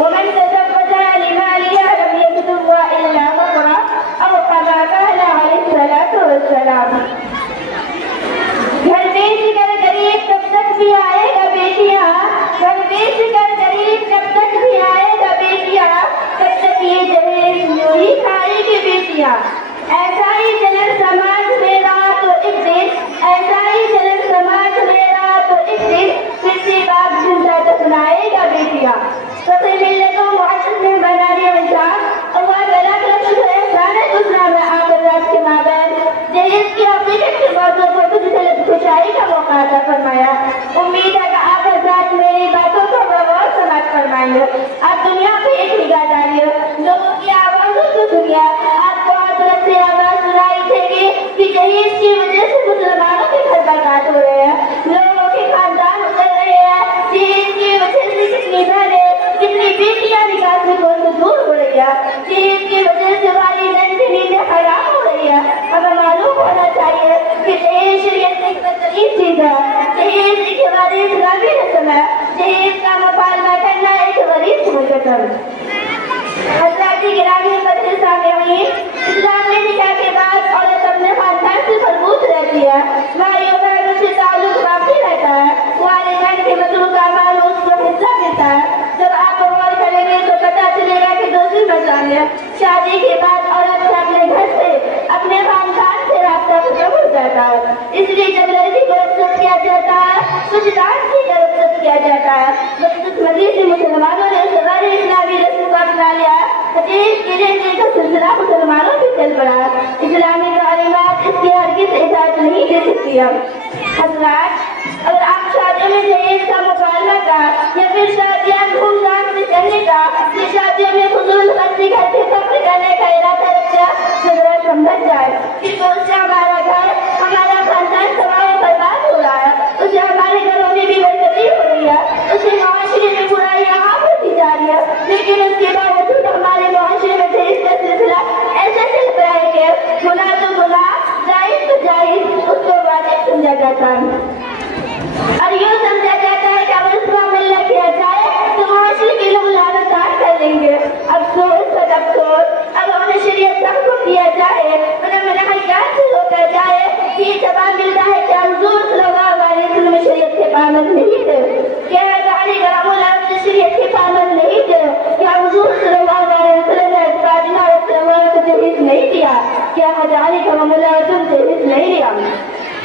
ومن تزوج لمالها لم يكتبها إلا فقرا أو كما قال عليه الصلاة والسلام. گھر بیچ کر غریب کب تک بھی آئے گا بیٹیاں، گھر بیچ کر غریب کب تک بھی آئے گا بیٹیاں، کب تک یہ جہیز یوں ہی کھائے گی بیٹیاں. ایسا ہی چلن سماج میرا تو ایک دن، ایسا ہی چلن سماج میرا تو ایک دن پھر سے باپ زندہ دفنائے گا بیٹیاں. فخر ملت و معزز میں بنانے انسان اللہ تعالیٰ کا شکر احسان ہے دوسرا میں آخر رات کے مابین جہیز کی حقیقت کے موضوع کو کچھ طلب خوشائی کا موقع عطا فرمایا. امید ہے کہ آپ حضرات میری باتوں کو غور سماعت فرمائیں گے. آپ دنیا پہ ایک نگاہ ڈالیے، لوگوں کی آوازوں کو سنیے. آپ کو حضرت سے آواز سنائی دے گی کہ جہیز کی وجہ سے مسلمانوں کے گھر برباد ہو رہے ہیں، لوگوں کے خاندان اتر رہے ہیں. جہیز کی وجہ سے کتنی بہنیں، کتنی بیٹیاں نکاح سے دور ہو رہی ہے. جہیز کی وجہ سے والدین کی نیندیں حرام ہو رہی ہے. ہمیں معلوم ہونا چاہیے کہ جہیز شریعت میں ایک بہترین چیز ہے. جہیز ایک ہماری اسلامی رسم ہے. جہیز کا مکالمہ کرنا ایک غریب سمجھت ہے. حضرات گرامی قدر سامعین، اسلام میں نکاح کے بعد عورت اپنے خاندان سے مربوط رہتی ہے، بھائیوں بہنوں سے تعلق باقی رہتا ہے، والدین کے متروک اعمال اس کو حصہ ملتا ہے. جب آپ غور کریں گے تو پتہ چلے گا کہ دوسری مسائل ہے. شادی کے بعد عورت سے اپنے گھر سے، اپنے خاندان سے رابطہ ختم ہو جاتا ہے. اس لیے جب لڑکی کو رخصت کیا جاتا ہے کچھ ڈانٹ کے رخصت کیا جاتا ہے. مزید مسلمانوں نے غیر اسلامی رسم کو اپنا لیا. حدیث کے لینے کا سلسلہ مسلمانوں کی چل پڑا. اسلامی تعلیمات اس کی ہرگز اجازت نہیں دے سکتی ہے. حضرات، اگر آپ شادیوں میں جہیز کا مکالمہ کا یا پھر شادیاں دھوم دھام سے کرنے کا یا شادیوں میں فضول خرچی کر کے سفر کرنے کا ارادہ رکھتے ہیں تو ذرا سمجھ جائے کہ اس سے ہمارا گھر، ہمارا خاندان تباہ و برباد ہو رہا ہے. اس سے ہمارے گھروں میں بھی برکتی ہو رہی ہے، اس سے معاشرے میں برائیاں عام ہوتی جا رہی ہے. لیکن اس کے باوجود ہمارے معاشرے میں جہیز کا سلسلہ ایسا چل رہا ہے کہ گناہ تو گناہ، جائز تو جائز، اس کو واجب سمجھا جاتا ہے اور یوں سمجھا جاتا ہے کہ اگر اس کو عمل نہ کیا جائے تو معاشرے کے لوگ لعنت کر دیں گے. افسوس اور افسوس، اگر انہیں شریعت تک کو کیا جائے، انہیں منہجات سے روکا جائے کہ یہ جواب ملتا ہے کہ حضور صلی اللہ علیہ وسلم شریعت کے پابند نہیں تھے، کہ ہمارے گراموں شریعت کے پابند نہیں تھے، کہ حضور صلی اللہ علیہ وسلم نے فاطمہ رضی اللہ عنہا کو جہیز نہیں دیا، کیا ہزاری کا معاملہ جہیز نہیں دیا؟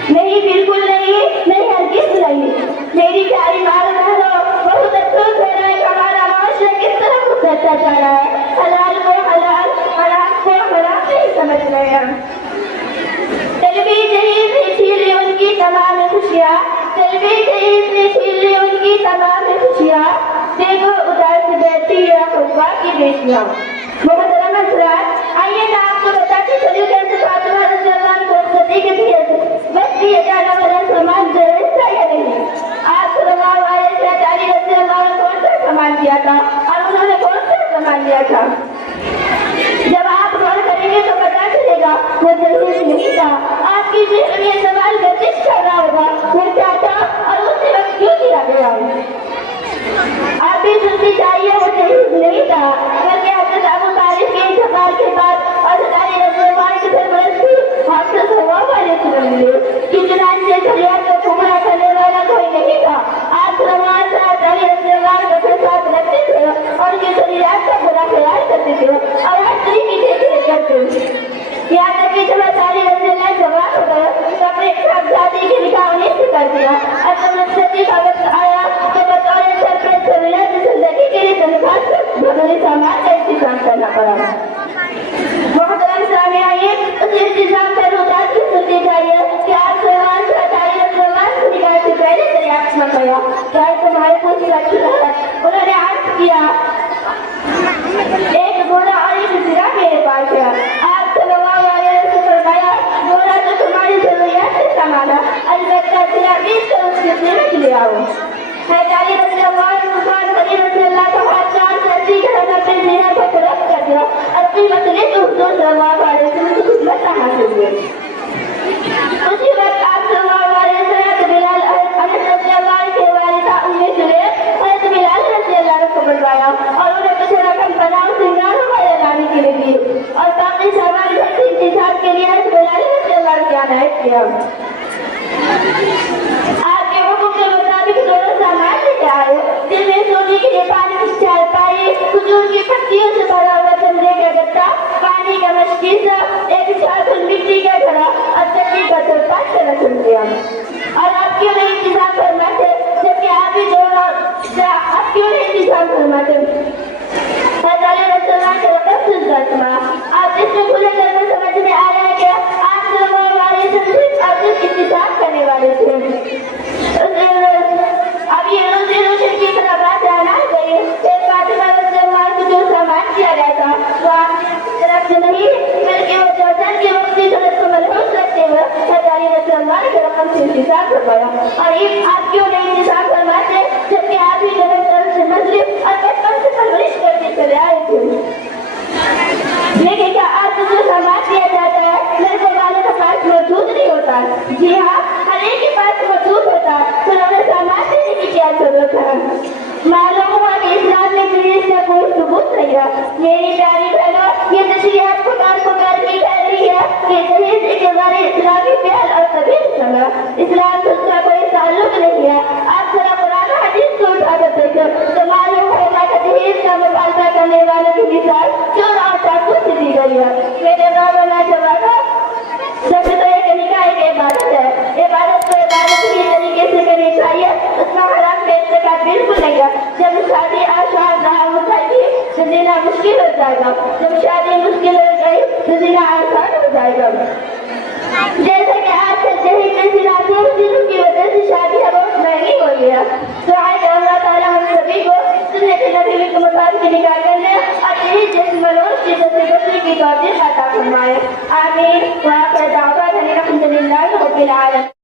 نہیں، بالکل نہیں، نہیں، ہرگز نہیں. میری پیاری ماں بہنوں، بہت افسوس ہو رہا ہے کہ ہمارا معاشرہ کس طرح گزرتا جا رہا ہے. حلال کو حلال، حرام کو حرام نہیں سمجھ رہے ہیں. طلبی جہیز نے چھین لی ان کی تمام خوشیاں، طلبی جہیز نے چھین لی ان کی تمام خوشیاں. دیکھو اداس بیٹھی ہے حوا کی بیٹیاں. محترم حضرات، آئیے میں آپ کو بتاتی چلوں کہ فاطمہ رضی اللہ عنہا کو صدی کے لیے بس دیا جانا والا سامان جائز تھا یا نہیں؟ آپ صلی اللہ علیہ وسلم علی رضی اللہ عنہ کون سا سامان دیا تھا اور انہوں نے کون سا سامان دیا تھا؟ جب آپ غور کریں گے تو پتا چلے گا وہ جہیز نہیں تھا. آپ کی ذہن میں یہ سوال گردش کر رہا ہوگا وہ کیا تھا اور اسی وقت کیوں دیا گیا؟ آپ بھی سنتی چاہیے وہ جہیز نہیں تھا بلکہ حضرت ابو طالب کے انتقال کے بعد حضرت علی رضی اللہ عنہ کی سرپرستی حضرت صلی علیہ وسلم نے کہ چنانچہ شریعت کو گمراہ کرنے والا کوئی نہیں تھا. آپ صلی اللہ علیہ وسلم علی رضی اللہ عنہ کو ساتھ رکھتے تھے اور ان کی شریعت کا برا خیال کرتے تھے اور ہر طریقے کی دیکھ ریکھ کرتے تھے. یہاں تک کہ جب علی رضی اللہ عنہ جوان ہو گئے تو اپنے صاحبزادے کی نکاح انہیں سے کر دیا. اور جب نصرتی کا وقت آیا تو بطور سرپرست ولایت زندگی کے لیے تنخواہ ضروری سامان کا انتظام کرنا پڑا. محترم سامعین، اس انتظام پر اداس کی سنتے چاہیے کہ آپ سے علی رضی اللہ عنہ کو نکاح سے پہلے دریافت نہ کیا کیا تمہارے کچھ لڑکی ہے؟ انہوں نے عرض کیا ایک گھوڑا اور ایک زرہ میرے پاس ہے. آپ صلی اللہ علیہ وسلم فرمایا گھوڑا تو تمہاری ضروریات سے سامان ہے، البتہ زرہ بیچ کر اس کی قیمت لے آؤ. علی رضی اللہ عنہ عثمان غنی رضی اللہ کو ہاتھ چاند سے اسی طرح اپنے زینہ کو فروخت کر دیا اور قیمت لے کے حضور صلی اللہ علیہ وسلم کی خدمت حاصل ہوئی. اسی وقت آپ صلی اللہ علیہ وسلم بلال انس رضی اللہ عنہ کے والدہ ام سلیم حضرت بلال رضی اللہ عنہ کو بلوایا اور انہیں فرمایا. آپ کے حکم کے مطابق دونوں سامان لے کے آئے جن میں سونے کے لیے پانی کی چارپائی, کھجور کی پتیوں سے بھرا ہوا چندے کا گتا, پانی کا مشکیزہ, ایک چھاپل مٹی کا گھڑا اور چکی کا ترپاٹ کا رکھ دیا. اور آپ کیوں نہیں انتظام فرماتے جبکہ آپ ہی دونوں, آپ کیوں نہیں انتظام فرماتے؟ حضرت رسول اللہ کے وقت سنتا آپ اس میں کھلے کرنا سمجھ میں آ رہا ہے کہ آپ لوگوں والے صرف اور صرف انتظام کرنے والے تھے. اب یہ روزی روشن کی طرح بات آنا گئی. ایک فاطمہ رضی اللہ کو جو سامان کیا گیا تھا وہ آپ کی طرف سے نہیں بلکہ وہ جوزن کے وقت کی طرف کو ملحوظ رکھتے ہوئے حضرت رسول اللہ کے رقم سے انتظام کروایا. اور آپ کیوں نہیں انتظام فرماتے جبکہ آپ ہی جو طرف سے مذہب اور بچپن سے پرورش کرتے چلے آئے تھے. لیکن کیا آپ کو جو سامان دیا جاتا ہے لڑکوں والوں کے پاس موجود نہیں ہوتا؟ جی ہاں, ہر ایک کے پاس موجود ہوتا, پھر ہمیں سامان دینے کی کیا ضرورت ہے؟ معلوم ہوا کہ اسلام میں دلیل کا کوئی ثبوت نہیں ہے. میری پیاری بہنوں, یہ تشریح آپ پکار کے کہہ رہی ہے کہ دلیل ایک ہمارے اسلامی پیار اور طبیعت سنگا. اسلام سے اس کا کوئی تعلق نہیں ہے. آپ ذرا قرآن حدیث کو اٹھا کر دیکھیں تو معلوم ہوگا کہ دلیل کا مبالغہ کرنے والوں کی مثال چور اور چاقو سے دی گئی ہے. میرے مولانا جوابا, سب سے تو ایک نکاح ایک عبادت ہے. عبادت کو عبادت کی طریقے سے کرنی چاہیے. اس کا حرام کا ارتکاب بالکل نہیں ہے. جب شادی آسان نہ ہو جائے گی تو زنا مشکل ہو جائے گا. جب شادی مشکل ہو گئی تو زنا آسان ہو جائے گا. جیسا کہ آج کل جہیز میں زنا دنوں کی وجہ سے شادیاں بہت مہنگی ہو گئی ہے. تو آج اللہ تعالیٰ ہم سبھی کو سنت نبوی کے مطابق نکاح کرنے اور یہی جسم منوج کی بچی کی توفیق عطا فرمائے. آمین.